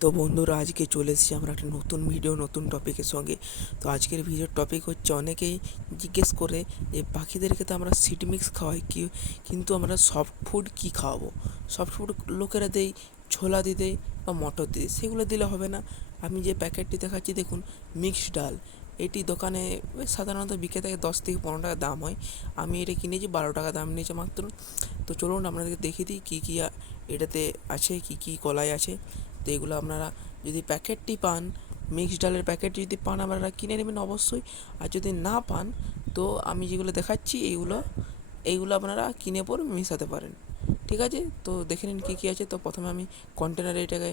তো বন্ধুরা, আজকে চলে এসেছি আমরা একটা নতুন ভিডিও নতুন টপিকের সঙ্গে। তো আজকের ভিডিওর টপিক হচ্ছে, অনেকেই জিজ্ঞেস করে যে পাখিদেরকে তো আমরা সিড মিক্স খাওয়াই কিন্তু আমরা সফট ফুড কী খাওয়াবো। সফট ফুড লোকেরা দেয়, ছোলা দিয়ে দেয় বা মটর দিয়ে দেয়, সেগুলো দিলে হবে না। আমি যে প্যাকেটটি দেখাচ্ছি দেখুন, মিক্সড ডাল। এটি দোকানে সাধারণত বিক্রি থাকে 10 থেকে 15 টাকা দাম হয়। আমি এটা কিনেছি 12 টাকা দাম নিয়েছে মাত্র। তো চলুন আপনাদেরকে দেখিয়ে দিই কী কী এটাতে আছে, কী কী কলাই আছে। তো এগুলো আপনারা যদি প্যাকেটটি পান, মিক্সড ডালের প্যাকেট যদি পান আপনারা কিনে নেবেন অবশ্যই। আর যদি না পান তো আমি যেগুলো দেখাচ্ছি এইগুলো আপনারা কিনে পর মেশাতে পারেন। ঠিক আছে, তো দেখে নিন কী কী আছে। তো প্রথমে আমি কন্টেনারে এটাকে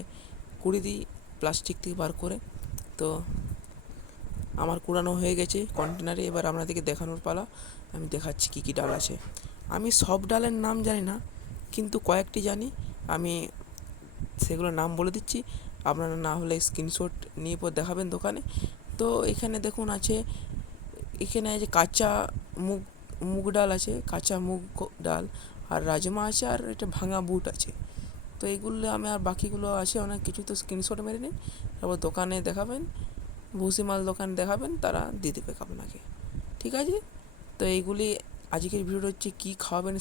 কুড়িয়ে দিই প্লাস্টিক থেকে বার করে। তো আমার কুড়ানো হয়ে গেছে কন্টেনারে, এবার আপনাদেরকে দেখানোর পালা। আমি দেখাচ্ছি কী কী ডাল আছে। আমি সব ডালের নাম জানি না, কিন্তু কয়েকটি জানি। আমি সেগুলোর নাম বলে দিচ্ছি, আপনারা না হলে স্ক্রিনশট নিয়ে পর দেখাবেন দোকানে। তো এখানে দেখুন আছে, এখানে আছে কাঁচা মুগ মুগ ডাল আছে, কাঁচা মুগ ডাল, আর রাজমা আছে, আর এটা ভাঙা বুট আছে। তো এইগুলো আমি, আর বাকিগুলো আছে অনেক কিছু। তো স্ক্রিনশট মেরে নিন, তারপর দোকানে দেখাবেন, ভুসিমাল দোকানে দেখাবেন, তারা দিয়ে দেবে আপনাকে। ঠিক আছে, তো এইগুলি আজকের ভিডিওটা হচ্ছে কী খাওয়াবেন,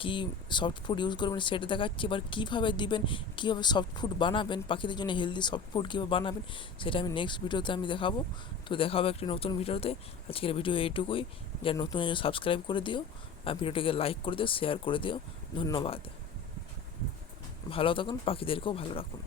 কী সফট ফুড ইউজ করবেন সেটা দেখাচ্ছি। এবার কীভাবে দিবেন, কীভাবে সফট ফুড বানাবেন, পাখিদের জন্য হেলদি সফট ফুড কীভাবে বানাবেন সেটা আমি নেক্সট ভিডিওতে আমি দেখাবো। তো দেখাবো একটি নতুন ভিডিওতে। আজকের ভিডিও এইটুকুই। যারা নতুন আছে সাবস্ক্রাইব করে দিও, আর ভিডিওটিকে লাইক করে দিও, শেয়ার করে দিও। ধন্যবাদ। ভালো থাকুন, পাখিদেরকেও ভালো রাখুন।